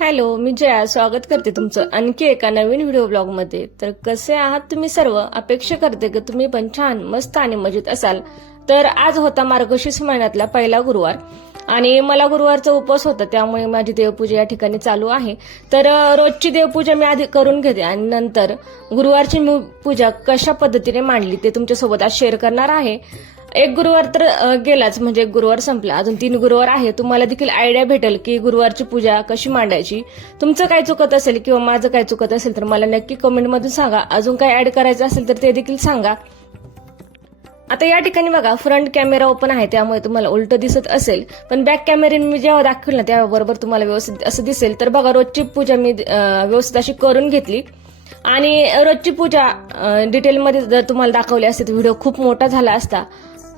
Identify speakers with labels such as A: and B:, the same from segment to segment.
A: Hello मी जया. स्वागत करते तुमचं आणखी एका नवीन व्हिडिओ ब्लॉगमध्ये तर कसे आहात तुम्ही सर्व? अपेक्षा करते की तुम्ही पण छान मस्त आणि मजेत असाल. तर आज होता मार्गशीर्ष महिन्यातला पहिला गुरुवार. आणि मला गुरुवारचा उपवास होता त्यामुळे माझी देवपूजा या ठिकाणी चालू आहे. तर रोजची देवपूजा मी आधी करून घेते आणि नंतर गुरुवारची मी पूजा कशा पद्धतीने मांडली ते तुमच्यासोबत आज शेअर करणार आहे. एक गुरुवार तर गेलाच म्हणजे एक गुरुवार संपला. अजून तीन गुरुवार आहे तुम्हाला देखील आयडिया भेटेल की गुरुवारची पूजा कशी मांडायची. तुमचं काय चुकत असेल किंवा माझं काय चुकत असेल तर मला नक्की कमेंटमधून सांगा. अजून काय ऍड करायचं असेल तर ते देखील सांगा. आता या ठिकाणी बघा फ्रंट कॅमेरा ओपन आहे त्यामुळे तुम्हाला उलट दिसत असेल. पण बॅक कॅमेऱ्याने मी जेव्हा दाखवेल ना त्याबरोबर तुम्हाला व्यवस्थित असं दिसेल. तर बघा रोजची पूजा मी व्यवस्थित अशी करून घेतली. आणि रोजची पूजा डिटेलमध्ये जर तुम्हाला दाखवली असते तर व्हिडिओ खूप मोठा झाला असता.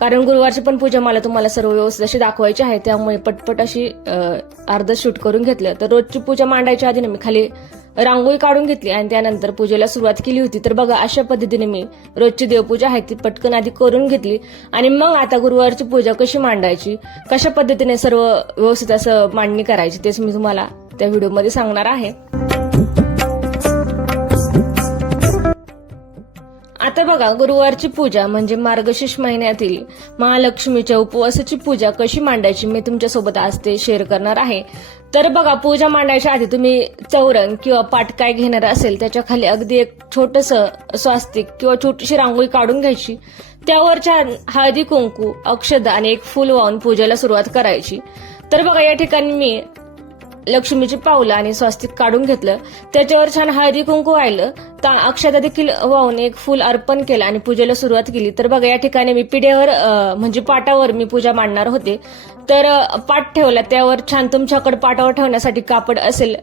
A: कारण गुरुवारची पण पूजा मला तुम्हाला सर्व व्यवस्थित अशी दाखवायची आहे त्यामुळे पटपट अशी अर्ध शूट करून घेतलं. तर रोजची पूजा मांडायच्या आधी ना मी खाली रांगोळी काढून घेतली आणि त्यानंतर पूजेला सुरुवात केली होती. तर बघा अशा पद्धतीने मी रोजची देवपूजा आहे ती पटकन आधी करून घेतली. आणि मग आता गुरुवारची पूजा कशी मांडायची? कशा पद्धतीने सर्व व्यवस्थित असं मांडणी करायची तेच मी तुम्हाला त्या व्हिडिओमध्ये सांगणार आहे. बघा गुरुवारची पूजा म्हणजे मार्गशीर्ष महिन्यातील महालक्ष्मीच्या उपवासाची पूजा कशी मांडायची मी तुमच्यासोबत आज ते शेअर करणार आहे. तर बघा पूजा मांडायच्या आधी तुम्ही चौरंग किंवा पाठ काय घेणार असेल त्याच्याखाली अगदी एक छोटस स्वास्तिक किंवा छोटीशी रांगोळी काढून घ्यायची. त्यावर छान हळदी कुंकू अक्षद आणि एक फुल वाहून पूजेला सुरुवात करायची. तर बघा या ठिकाणी मी लक्ष्मीची पावलं आणि स्वास्तिक काढून घेतलं. त्याच्यावर छान हळदी कुंकू वाहिलं. तर अक्षता देखील वाहून एक फुल अर्पण केलं आणि पूजेला सुरुवात केली. तर बघा या ठिकाणी मी पिढ्यावर म्हणजे पाटावर मी पूजा मांडणार होते. तर पाट ठेवला. त्यावर छान तुमच्याकडे पाटावर ठेवण्यासाठी कापड असेल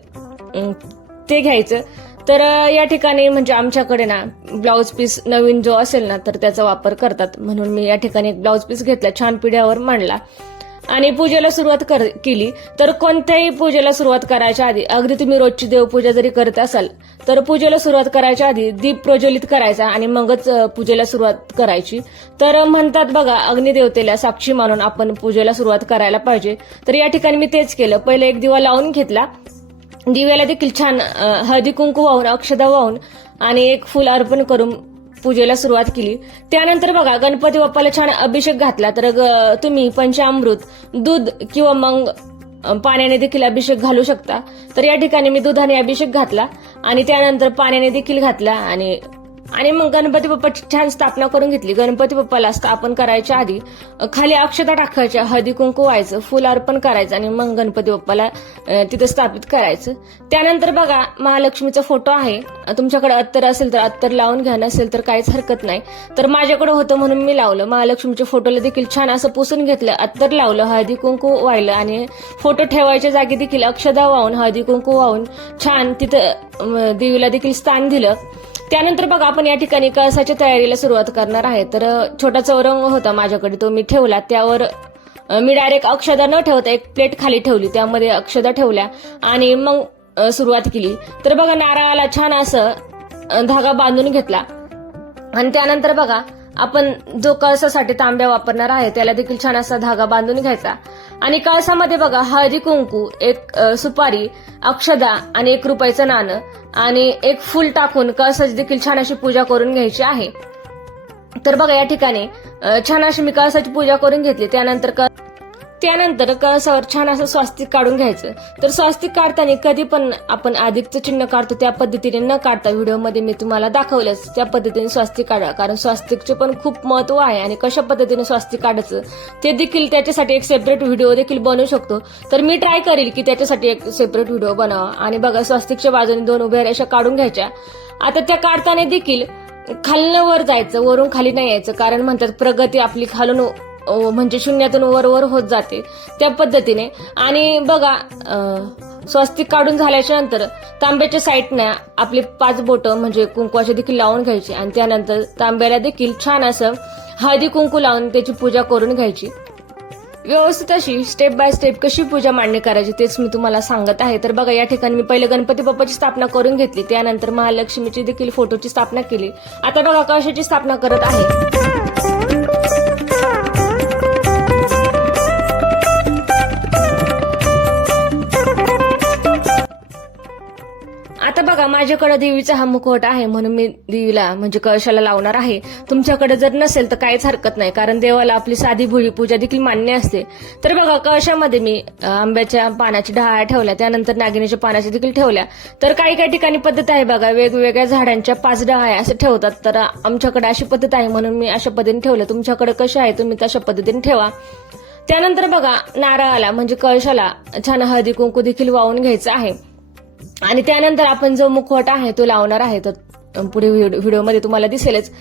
A: ते घ्यायचं. तर या ठिकाणी म्हणजे आमच्याकडे ना ब्लाऊज पीस नवीन जो असेल ना तर त्याचा वापर करतात. म्हणून मी या ठिकाणी एक ब्लाऊज पीस घेतला. छान पिढ्यावर मांडला. आणि पूजेला सुरुवात कर केली. तर कोणत्याही पूजेला सुरुवात करायच्या आधी अगदी तुम्ही रोजची देवपूजा जरी करत असाल तर पूजेला सुरुवात करायच्या आधी दीप प्रज्वलित करायचा आणि मगच पूजेला सुरुवात करायची. तर म्हणतात बघा अग्निदेवतेला साक्षी मानून आपण पूजेला सुरुवात करायला पाहिजे. तर या ठिकाणी मी तेच केलं. पहिले एक दिवा लावून घेतला. दिव्याला देखील छान हळदी कुंकू वाहून अक्षदा वाहून आणि एक फुल अर्पण करून पूजेला सुरुवात केली. त्यानंतर बघा गणपती बाप्पाला छान अभिषेक घातला. तर तुम्ही पंचामृत दूध किंवा मग पाण्याने देखील अभिषेक घालू शकता. तर या ठिकाणी मी दुधाने अभिषेक घातला आणि त्यानंतर पाण्याने देखील घातला आणि आणि मग गणपती बाप्पाची छान स्थापना करून घेतली. गणपती बाप्पाला स्थापन करायच्या आधी खाली अक्षता टाकायच्या हळदी कुंकू व्हायचं फुल अर्पण करायचं आणि मग गणपती बाप्पाला तिथं स्थापित करायचं. त्यानंतर बघा महालक्ष्मीचा फोटो आहे. तुमच्याकडे अत्तर असेल तर अत्तर लावून घ्या नसेल तर काहीच हरकत नाही. तर माझ्याकडे होतं म्हणून मी लावलं. महालक्ष्मीच्या फोटोला देखील छान असं पुसून घेतलं अत्तर लावलं हळदी कुंकू व्हायलं आणि फोटो ठेवायच्या जागी देखील अक्षदा वाहून हळदी कुंकू वाहून छान तिथं देवीला देखील स्थान दिलं. त्यानंतर बघा आपण या ठिकाणी कळसाच्या तयारीला सुरुवात करणार आहे. तर छोटा चौरंग होता माझ्याकडे तो मी ठेवला. त्यावर मी डायरेक्ट अक्षदा न ठेवता एक प्लेट खाली ठेवली. त्यामध्ये अक्षदा ठेवल्या आणि मग सुरुवात केली. तर बघा नारळाला छान असं धागा बांधून घेतला. आणि त्यानंतर बघा आपण जो कळसासाठी तांब्या वापरणार आहे त्याला देखील छान असा धागा बांधून घ्यायचा. आणि कळसामध्ये बघा हळदी कुंकू एक सुपारी अक्षदा आणि एक रुपयाचं नाणं आणि एक फुल टाकून कळसाची देखील छान अशी पूजा करून घ्यायची आहे. तर बघा या ठिकाणी छान अशी मी कळसाची पूजा करून घेतली. त्यानंतर त्यानंतर कळसावर छान असं स्वास्तिक काढून घ्यायचं. तर स्वास्तिक काढताना कधी पण आपण अधिकचं चिन्ह काढतो त्या पद्धतीने न काढता व्हिडिओमध्ये मी तुम्हाला दाखवलंच त्या पद्धतीने स्वास्तिक काढा कारण स्वास्तिकचे पण खूप महत्त्व आहे आणि कशा पद्धतीने स्वास्तिक काढायचं ते देखील त्याच्यासाठी एक सेपरेट व्हिडिओ देखील बनवू शकतो. तर मी ट्राय करेल की त्याच्यासाठी एक सेपरेट व्हिडिओ बनवा. आणि बघा स्वास्तिकच्या बाजूने दोन उभ्या रेषा काढून घ्यायच्या. आता त्या काढताना देखील खालनं वर जायचं वरून खाली नाही यायचं. कारण म्हणतात प्रगती आपली खालून म्हणजे शून्यातून वरवर होत जाते त्या पद्धतीने. आणि बघा स्वस्तिक काढून झाल्याच्यानंतर तांब्याच्या साईडनं आपली पाच बोटं म्हणजे कुंकवाचे देखील लावून घ्यायची आणि त्यानंतर तांब्याला देखील छान असं हळदी कुंकू लावून त्याची पूजा करून घ्यायची. व्यवस्थित अशी स्टेप बाय स्टेप कशी पूजा मांडणी करायची तेच मी तुम्हाला सांगत आहे. तर बघा या ठिकाणी मी पहिले गणपती बाप्पाची स्थापना करून घेतली. त्यानंतर महालक्ष्मीची देखील फोटोची स्थापना केली. आता बघा कशाची स्थापना करत आहे. माझ्याकडे देवीचा हा मुखवट आहे म्हणून मी देवीला म्हणजे कळशाला लावणार आहे. तुमच्याकडे जर नसेल तर काहीच हरकत नाही कारण देवाला आपली साधी भुळी पूजा देखील मान्य असते. तर बघा कळशामध्ये मी आंब्याच्या पानाची डहाळ्या ठेवल्या त्यानंतर नागिनीच्या पानाच्या देखील ठेवल्या. तर काही काही ठिकाणी पद्धत आहे बघा वेगवेगळ्या झाडांच्या पाच डहाळ्या असं ठेवतात. तर आमच्याकडे अशी पद्धत आहे म्हणून मी अशा पद्धतीने ठेवलं. तुमच्याकडे कशा आहे तुम्ही तशा पद्धतीने ठेवा. त्यानंतर बघा नारळाला म्हणजे कळशाला छान हळदी कुंकू देखील वाहून घ्यायचं आहे. आणि त्यानंतर आपण जो मुखवटा आहे तो लावणार आहे तर पुढे व्हिडिओ- व्हिडिओमध्ये तुम्हाला दिसेलच.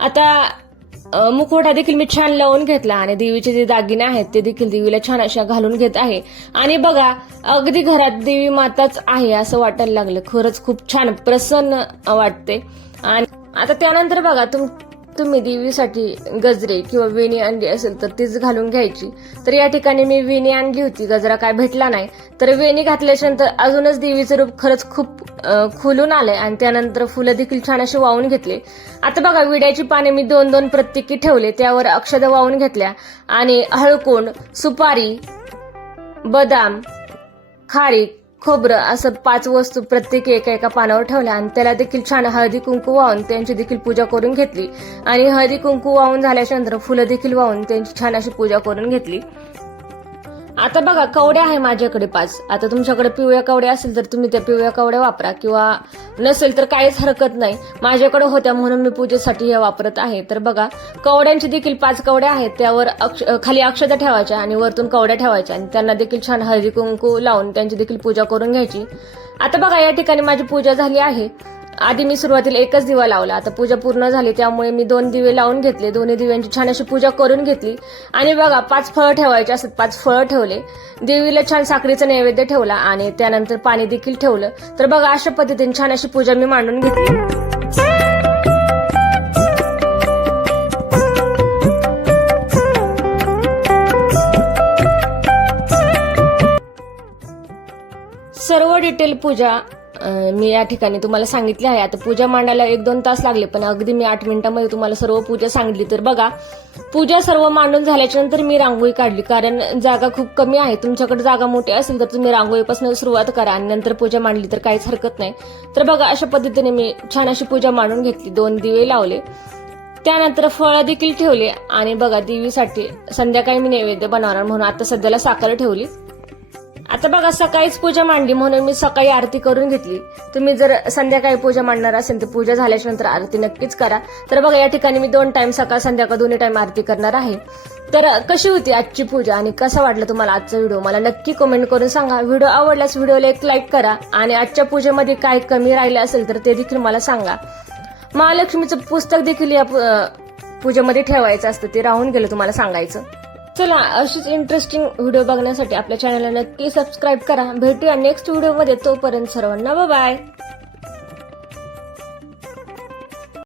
A: आता मुखवटा देखील मी छान लावून घेतला आणि देवीचे जे दागिने आहेत ते देखील देवीला छान अशा घालून घेत आहे. आणि बघा अगदी घरात देवी माताच आहे असं वाटायला लागलं. खरंच खूप छान प्रसन्न वाटते. आणि आता त्यानंतर बघा तुम तुम्ही देवीसाठी गजरे किंवा वेणी आणली असेल तर तीच घालून घ्यायची. तर या ठिकाणी मी वेणी आणली होती. गजरा काय भेटला नाही. तर वेणी घातल्याच्या नंतर अजूनच देवीचं रूप खरंच खूप खुलून आलंय आणि त्यानंतर फुलं देखील छान असे वाहून घेतले. आता बघा विड्याची पाने मी दोन दोन प्रत्येकी ठेवले. त्यावर अक्षदं वाहून घेतल्या आणि हळकोंड सुपारी बदाम खारीक खोबरं असं पाच वस्तू प्रत्येकी एका एका पानावर ठेवल्या आणि त्याला देखील छान हळदी कुंकू वाहून त्यांची देखील पूजा करून घेतली. आणि हळदी कुंकू वाहून झाल्याच्यानंतर फुलं देखील वाहून त्यांची छान अशी पूजा करून घेतली. आता बघा कवड्या आहे माझ्याकडे पाच. आता तुमच्याकडे पिवळ्या कवड्या असेल तर तुम्ही त्या पिवळ्या कवड्या वापरा. किंवा नसेल तर काहीच हरकत नाही. माझ्याकडे होत्या म्हणून मी पूजेसाठी हे वापरत आहे. तर बघा कवड्यांचे देखील पाच कवड्या आहेत. त्यावर अक्ष खाली अक्षता ठेवायच्या आणि वरतून कवड्या ठेवायच्या. आणि त्यांना देखील छान हळदी कुंकू लावून त्यांची देखील पूजा करून घ्यायची. आता बघा या ठिकाणी माझी पूजा झाली आहे. आधी मी सुरुवातीला एकच दिवा लावला. आता पूजा पूर्ण झाली त्यामुळे मी दोन दिवे लावून घेतले. दोन्ही दिव्यांची छान अशी पूजा करून घेतली. आणि बघा पाच फळं ठेवायचे असतात पाच फळं ठेवले. देवीला छान साखरेचा नैवेद्य ठेवला आणि त्यानंतर पाणी देखील ठेवलं. तर बघा अशा पद्धतीने छान अशी पूजा मी मांडून घेतली. सर्व डिटेल पूजा मी या ठिकाणी तुम्हाला सांगितले आहे. आता पूजा मांडायला एक दोन तास लागले पण अगदी मी आठ मिनिटांमध्ये तुम्हाला सर्व पूजा सांगितली. तर बघा पूजा सर्व मांडून झाल्याच्यानंतर मी रांगोळी काढली कारण जागा खूप कमी आहे. तुमच्याकडे जागा मोठी असेल तर तुम्ही रांगोळीपासून सुरुवात करा आणि नंतर पूजा मांडली तर काहीच हरकत नाही. तर बघा अशा पद्धतीने मी छान अशी पूजा मांडून घेतली. दोन दिवे लावले. त्यानंतर फळं देखील ठेवले आणि बघा देवीसाठी संध्याकाळी मी नैवेद्य बनवणार म्हणून आता सध्याला साखर ठेवली. आता बघा सकाळीच पूजा मांडली म्हणून मी सकाळी आरती करून घेतली. तुम्ही जर संध्याकाळी पूजा मांडणार असेल तर पूजा झाल्याच्यानंतर आरती नक्कीच करा. तर बघा या ठिकाणी मी दोन टाइम सकाळ संध्याकाळ दोन्ही टाइम आरती करणार आहे. तर कशी होती आजची पूजा आणि कसं वाटलं तुम्हाला आजचा व्हिडिओ? मला नक्की कमेंट करून सांगा. व्हिडिओ आवडल्यास व्हिडिओला एक लाईक करा आणि आजच्या पूजेमध्ये काय कमी राहिले असेल तर ते देखील मला सांगा. महालक्ष्मीचं पुस्तक देखील या पूजेमध्ये ठेवायचं असतं ते राहून गेलं तुम्हाला सांगायचं. चला अशीच इंटरेस्टिंग व्हिडिओ बघण्यासाठी आपल्या चॅनलला नक्की सबस्क्राईब करा. भेटूया नेक्स्ट व्हिडिओमध्ये तोपर्यंत सर्वांना बाय